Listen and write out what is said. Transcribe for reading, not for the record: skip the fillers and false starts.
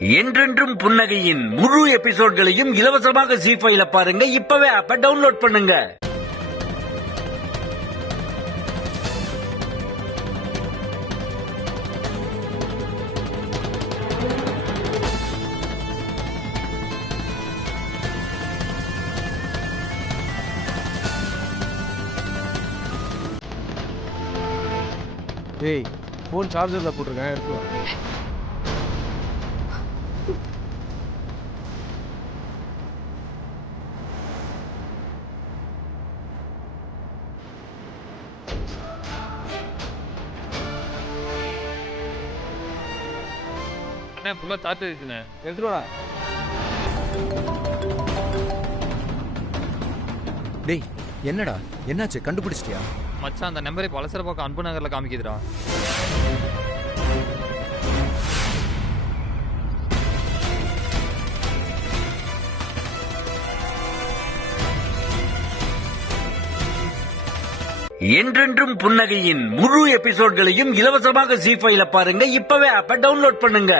என்றென்றும் புன்னகையின் முழு எபிசோட்களையும் இலவசமாக ஜீ5ல பாருங்க. இப்பவே ஆப்ப டவுன்லோட் பண்ணுங்க. ஏய், ஃபோன் சார்ஜரில் போட்டிருக்கேன், எடுத்து வா. அண்ணே ஃபுல்லாக தாத்து இருக்குண்ணே. எடுத்துட்டு வாடா. டேய் என்னடா என்னாச்சு கண்டுபிடிச்சிட்டியா? மச்சான் அந்த நம்பரை பலசர பக்கம் அன்பு நகரில் காமிக்குதுடா. என்றென்றும் புன்னகையின் முழு எபிசோட்களையும் இலவசமாக ஜீ5ல பாருங்க. இப்பவே ஆப்ப டவுன்லோட் பண்ணுங்க.